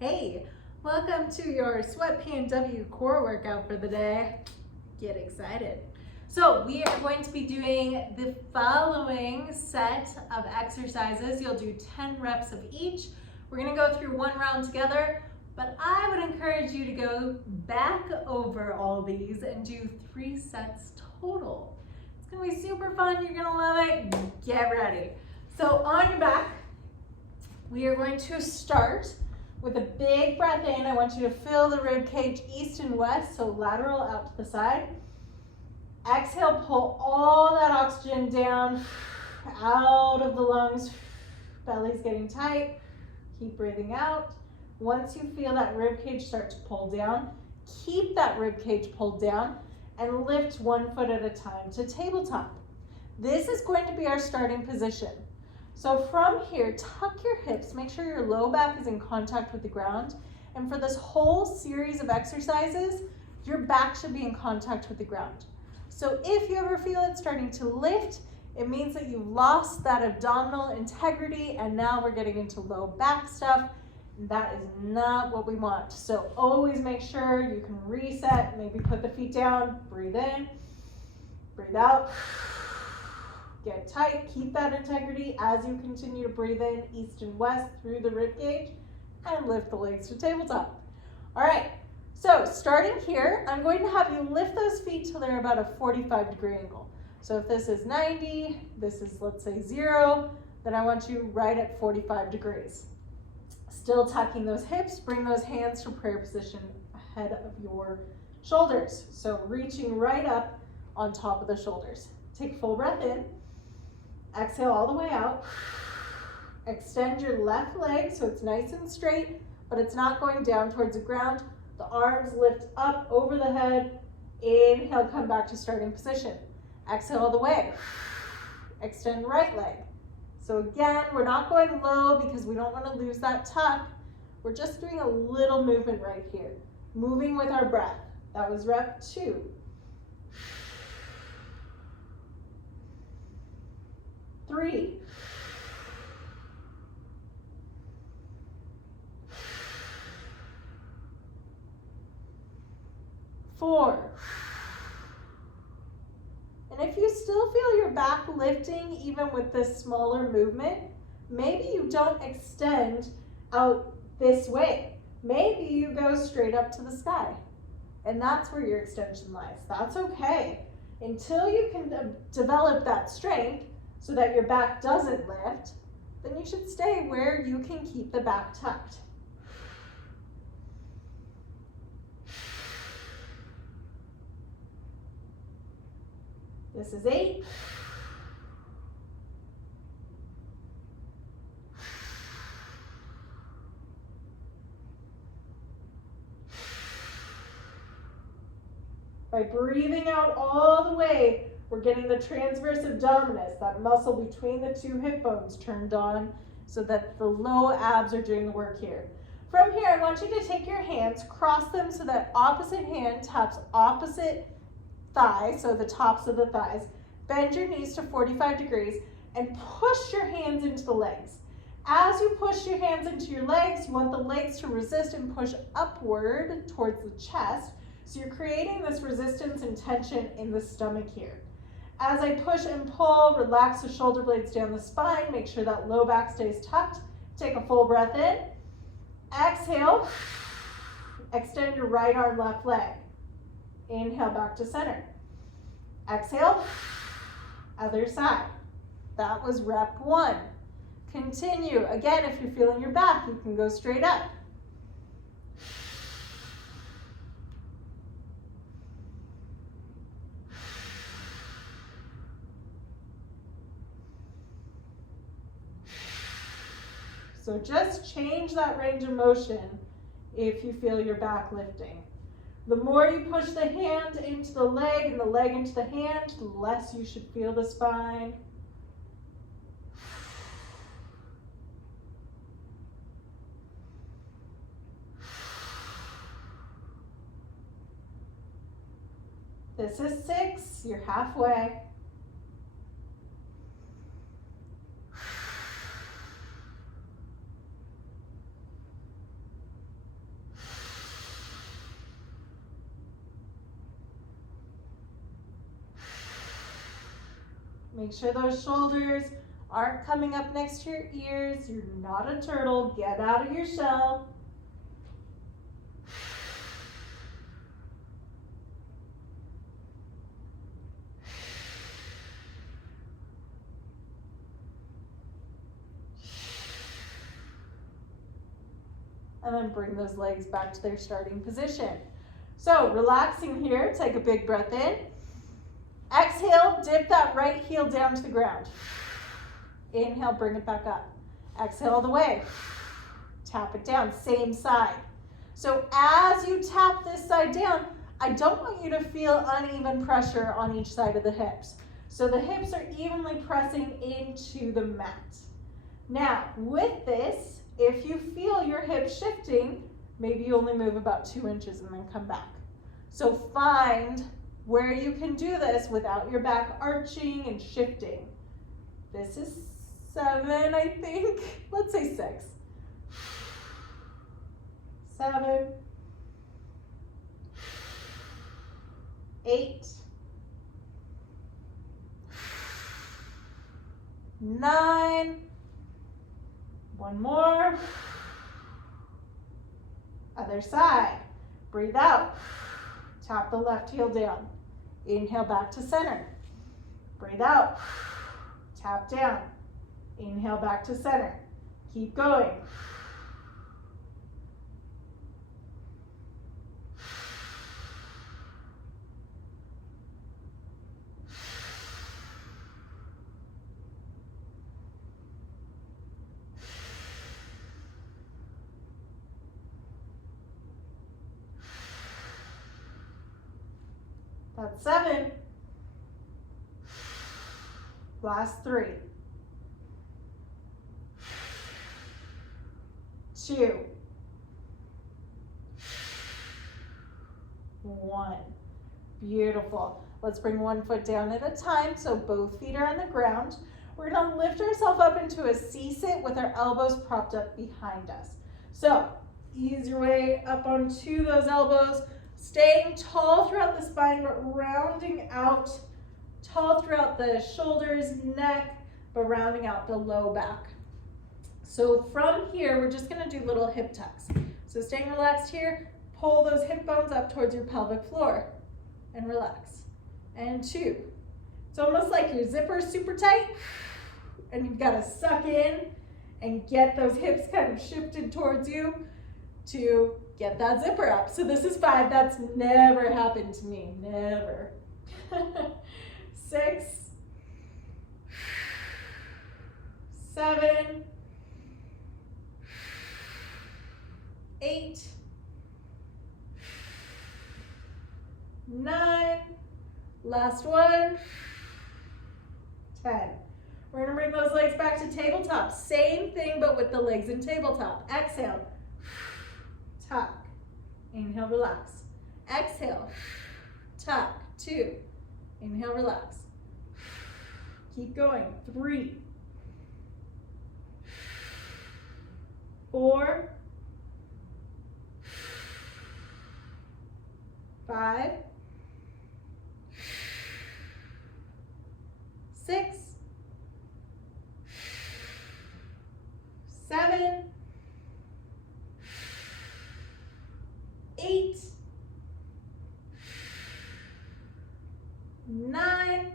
Hey, welcome to your Sweat PNW core workout for the day. Get excited. So we are going to be doing the following set of exercises. You'll do 10 reps of each. We're gonna go through one round together, but I would encourage you to go back over all these and do 3 sets total. It's gonna be super fun, you're gonna love it. Get ready. So on your back, we are going to start with a big breath in. I want you to fill the rib cage east and west, so lateral out to the side. Exhale, pull all that oxygen down out of the lungs. Belly's getting tight. Keep breathing out. Once you feel that rib cage start to pull down, keep that rib cage pulled down and lift 1 foot at a time to tabletop. This is going to be our starting position. So from here, tuck your hips, make sure your low back is in contact with the ground. And for this whole series of exercises, your back should be in contact with the ground. So if you ever feel it starting to lift, it means that you've lost that abdominal integrity and now we're getting into low back stuff. That is not what we want. So always make sure you can reset, maybe put the feet down, breathe in, breathe out. Get tight, keep that integrity as you continue to breathe in east and west through the rib cage and lift the legs to tabletop. All right, so starting here, I'm going to have you lift those feet till they're about a 45-degree angle. So if this is 90, this is let's say 0, then I want you right at 45 degrees. Still tucking those hips, bring those hands to prayer position ahead of your shoulders. So reaching right up on top of the shoulders. Take a full breath in. Exhale all the way out. Extend your left leg so it's nice and straight, but it's not going down towards the ground. The arms lift up over the head. Inhale, come back to starting position. Exhale all the way. Extend right leg. So again, we're not going low because we don't want to lose that tuck. We're just doing a little movement right here. Moving with our breath. That was rep 2. 3. 4. And if you still feel your back lifting even with this smaller movement, maybe you don't extend out this way. Maybe you go straight up to the sky. And that's where your extension lies. That's okay. Until you can develop that strength so that your back doesn't lift, then you should stay where you can keep the back tucked. This is 8. By breathing out all the way, we're getting the transverse abdominis, that muscle between the 2 hip bones turned on so that the low abs are doing the work here. From here, I want you to take your hands, cross them so that opposite hand taps opposite thigh, so the tops of the thighs. Bend your knees to 45 degrees and push your hands into the legs. As you push your hands into your legs, you want the legs to resist and push upward towards the chest. So you're creating this resistance and tension in the stomach here. As I push and pull, relax the shoulder blades down the spine. Make sure that low back stays tucked. Take a full breath in. Exhale. Extend your right arm, left leg. Inhale back to center. Exhale. Other side. That was rep 1. Continue. Again, if you're feeling your back, you can go straight up. So just change that range of motion if you feel your back lifting. The more you push the hand into the leg and the leg into the hand, the less you should feel the spine. This is 6, you're halfway. Make sure those shoulders aren't coming up next to your ears. You're not a turtle. Get out of your shell. And then bring those legs back to their starting position. So relaxing here, take a big breath in. Exhale, dip that right heel down to the ground. Inhale, bring it back up. Exhale all the way. Tap it down, same side. So as you tap this side down, I don't want you to feel uneven pressure on each side of the hips. So the hips are evenly pressing into the mat. Now, with this, if you feel your hips shifting, maybe you only move about 2 inches and then come back. So find where you can do this without your back arching and shifting. This is 7, I think. Let's say 6. 7. 8. 9. One more. Other side. Breathe out. Tap the left heel down. Inhale back to center. Breathe out. Tap down. Inhale back to center. Keep going. That's 7. Last 3. 2. 1. Beautiful. Let's bring one foot down at a time so both feet are on the ground. We're going to lift ourselves up into a C-sit with our elbows propped up behind us. So ease your way up onto those elbows, staying tall throughout the spine, but rounding out, tall throughout the shoulders, neck, but rounding out the low back. So from here, we're just gonna do little hip tucks. So staying relaxed here, pull those hip bones up towards your pelvic floor and relax. And 2. It's almost like your zipper's super tight and you've gotta suck in and get those hips kind of shifted towards you to get that zipper up. So this is 5. That's never happened to me. Never. 6. 7. 8. 9. Last one. 10. We're gonna bring those legs back to tabletop. Same thing, but with the legs in tabletop. Exhale. Tuck. Inhale, relax. Exhale. Tuck. 2. Inhale, relax. Keep going. 3. 4. 5. 6. 7. 8. 9.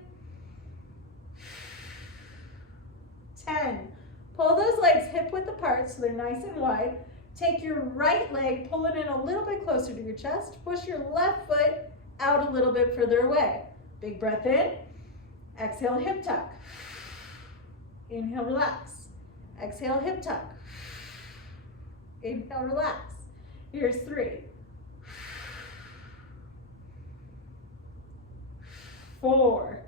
10. Pull those legs hip width apart so they're nice and wide. Take your right leg, pull it in a little bit closer to your chest. Push your left foot out a little bit further away. Big breath in. Exhale, hip tuck. Inhale, relax. Exhale, hip tuck. Inhale, relax. Here's 3. 4.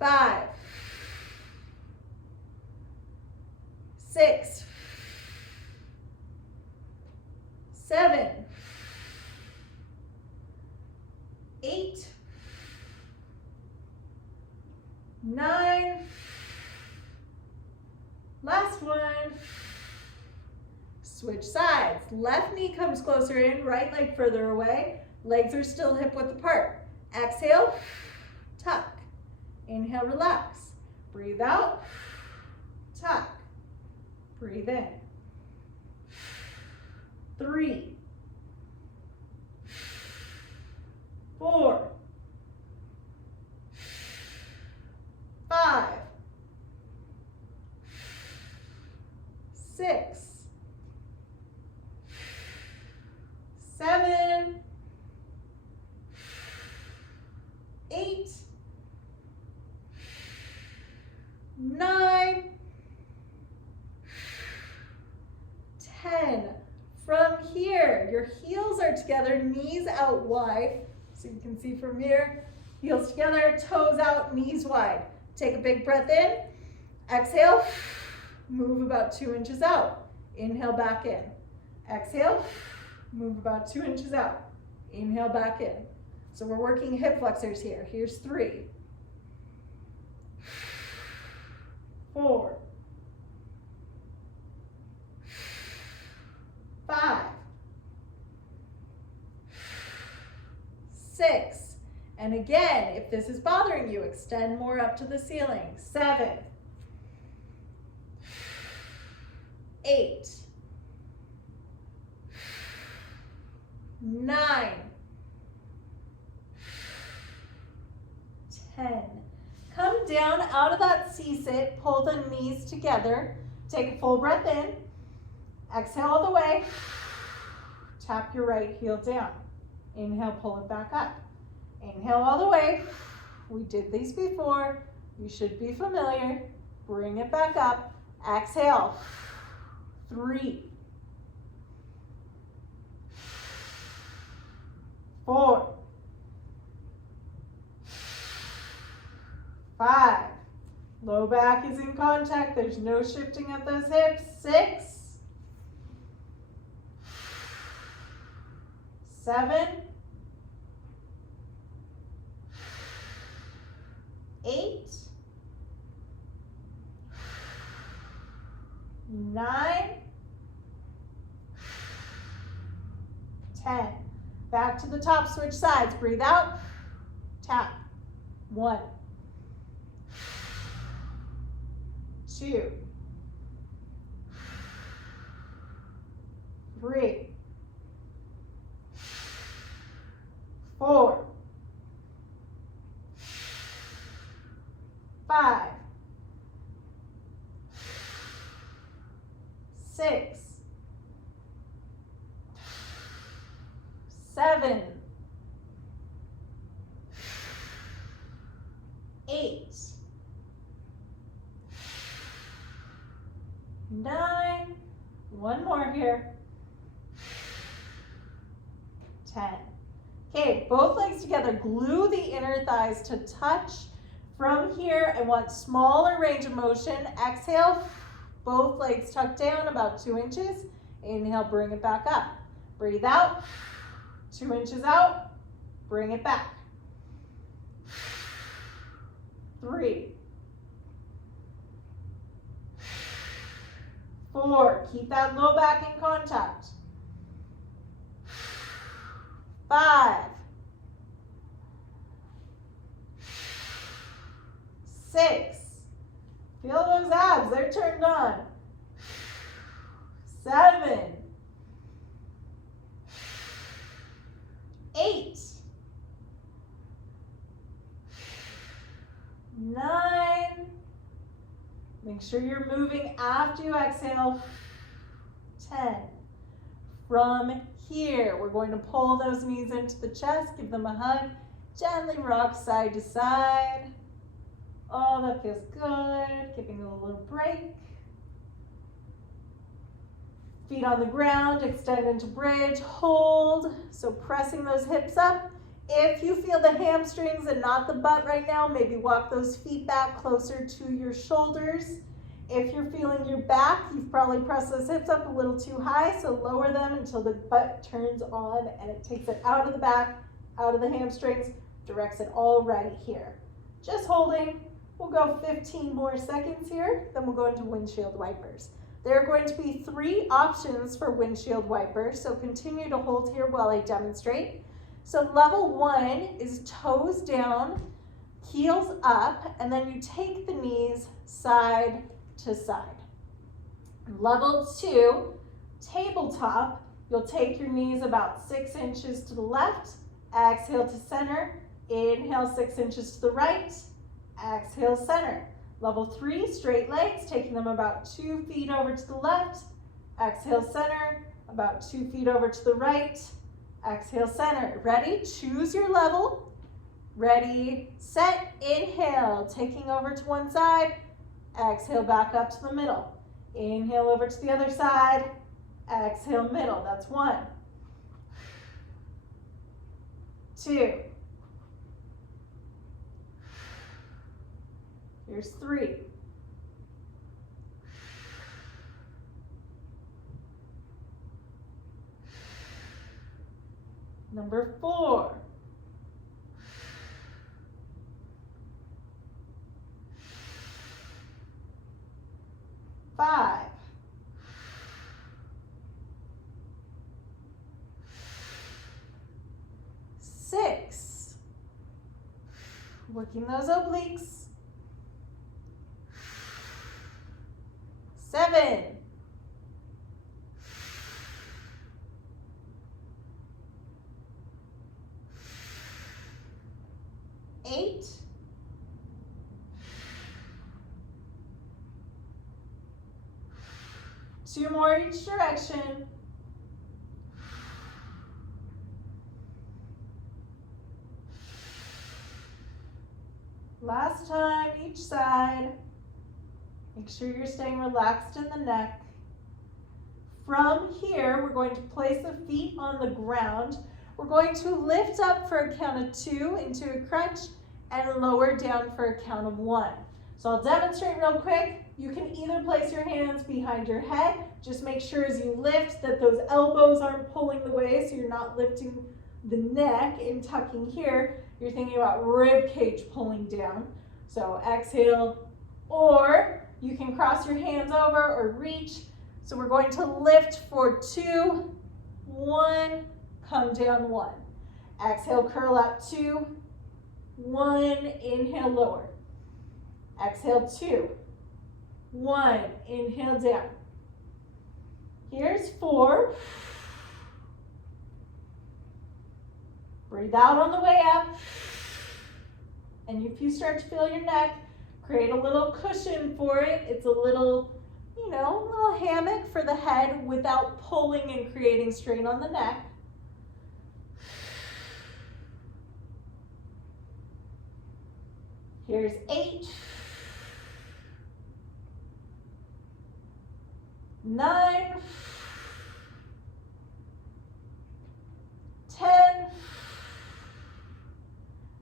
5. 6. 7. 8. 9. Last one. Switch sides. Left knee comes closer in, right leg further away. Legs are still hip width apart. Exhale, tuck. Inhale, relax. Breathe out, tuck. Breathe in. 3, 4, 5, 6, 7, 8, 9, 10. From here, your heels are together, knees out wide. So you can see from here, heels together, toes out, knees wide. Take a big breath in. Exhale, move about 2 inches out. Inhale, back in. Exhale, move about 2 inches out. Inhale, back in. So we're working hip flexors here. Here's 3, 4, 5, 6, and again, if this is bothering you, extend more up to the ceiling. 7, 8, 9, 10. Come down out of that C-sit, pull the knees together, take a full breath in, exhale all the way, tap your right heel down. Inhale, pull it back up. Inhale all the way. We did these before. You should be familiar. Bring it back up. Exhale. 3, 4, 5. Low back is in contact. There's no shifting at those hips. 6, 7, 8, 9, 10. Back to the top, switch sides. Breathe out, tap. 1, 2, 3, 4, 5, 6, 7, 8, 9, one more here, 10. Okay, both legs together. Glue the inner thighs to touch. From here, I want smaller range of motion. Exhale, both legs tuck down about 2 inches. Inhale, bring it back up. Breathe out, 2 inches out, bring it back. 3, 4, keep that low back in contact. 5, 6, feel those abs, they're turned on. 7, 8, 9, make sure you're moving after you exhale. 10. From here, we're going to pull those knees into the chest, give them a hug, gently rock side to side. Oh, that feels good. Giving a little break. Feet on the ground, extend into bridge, hold. So pressing those hips up. If you feel the hamstrings and not the butt right now, maybe walk those feet back closer to your shoulders. If you're feeling your back, you've probably pressed those hips up a little too high, so lower them until the butt turns on and it takes it out of the back, out of the hamstrings, directs it all right here. Just holding. We'll go 15 more seconds here, then we'll go into windshield wipers. There are going to be 3 options for windshield wipers, so continue to hold here while I demonstrate. So level 1 is toes down, heels up, and then you take the knees side to side. Level 2, tabletop, you'll take your knees about 6 inches to the left, exhale to center, inhale 6 inches to the right, exhale center. Level 3, straight legs, taking them about 2 feet over to the left, exhale center, about 2 feet over to the right, exhale center. Ready? Choose your level. Ready, set, inhale, taking over to one side, exhale back up to the middle. Inhale over to the other side, exhale middle. That's 1, 2. Here's 3. Number 4. 5. 6. Working those obliques. 7. 8. 2 more each direction. 'Last time each side. Make sure you're staying relaxed in the neck. From here, we're going to place the feet on the ground. We're going to lift up for a count of 2 into a crunch and lower down for a count of 1. So I'll demonstrate real quick. You can either place your hands behind your head. Just make sure as you lift that those elbows aren't pulling the way, so you're not lifting the neck and tucking here. You're thinking about rib cage pulling down. So exhale, or you can cross your hands over or reach. So we're going to lift for 2, 1, come down 1. Exhale, curl up 2, 1, inhale, lower. Exhale, 2, 1, inhale, down. Here's 4. Breathe out on the way up. And if you start to feel your neck, create a little cushion for it. It's a little, little hammock for the head without pulling and creating strain on the neck. Here's 8. 9. 10.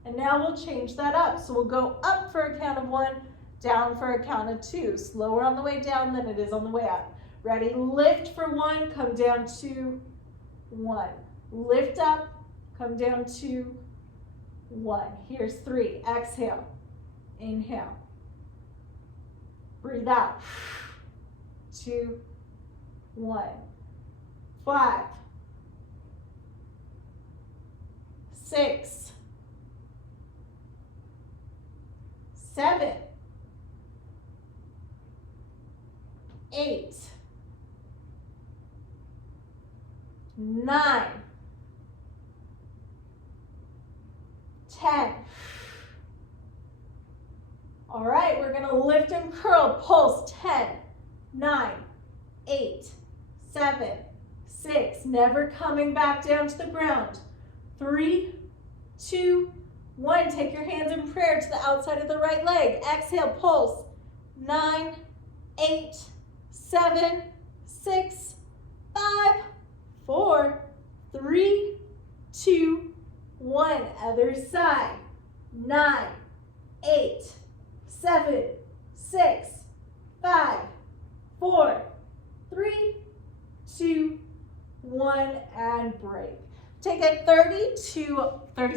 And now we'll change that up. So we'll go up for a count of 1, down for a count of 2. Slower on the way down than it is on the way up. Ready? Lift for 1, come down 2, 1. Lift up, come down 2, 1. Here's 3. Exhale. Inhale. Breathe out. 2, 1. 5. 6. 7. 8. 9. 10. All right, we're gonna lift and curl, pulse, 10, 9, 8, 7, 6, never coming back down to the ground. 3, 2, 1, take your hands in prayer to the outside of the right leg. Exhale, pulse, 9, 8, 7, 6, 5, 4, 3, 2, 1, other side, 9, 8, 7, 6, 5, 4, 3, 2, 1, and break. Take a 30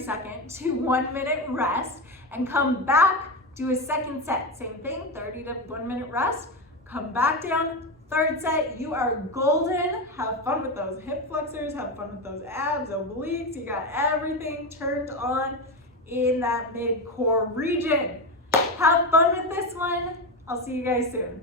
second to 1 minute rest and come back, do a second set. Same thing, 30 to 1 minute rest. Come back down, third set. You are golden. Have fun with those hip flexors, have fun with those abs, obliques. You got everything turned on in that mid-core region. Have fun with this one. I'll see you guys soon.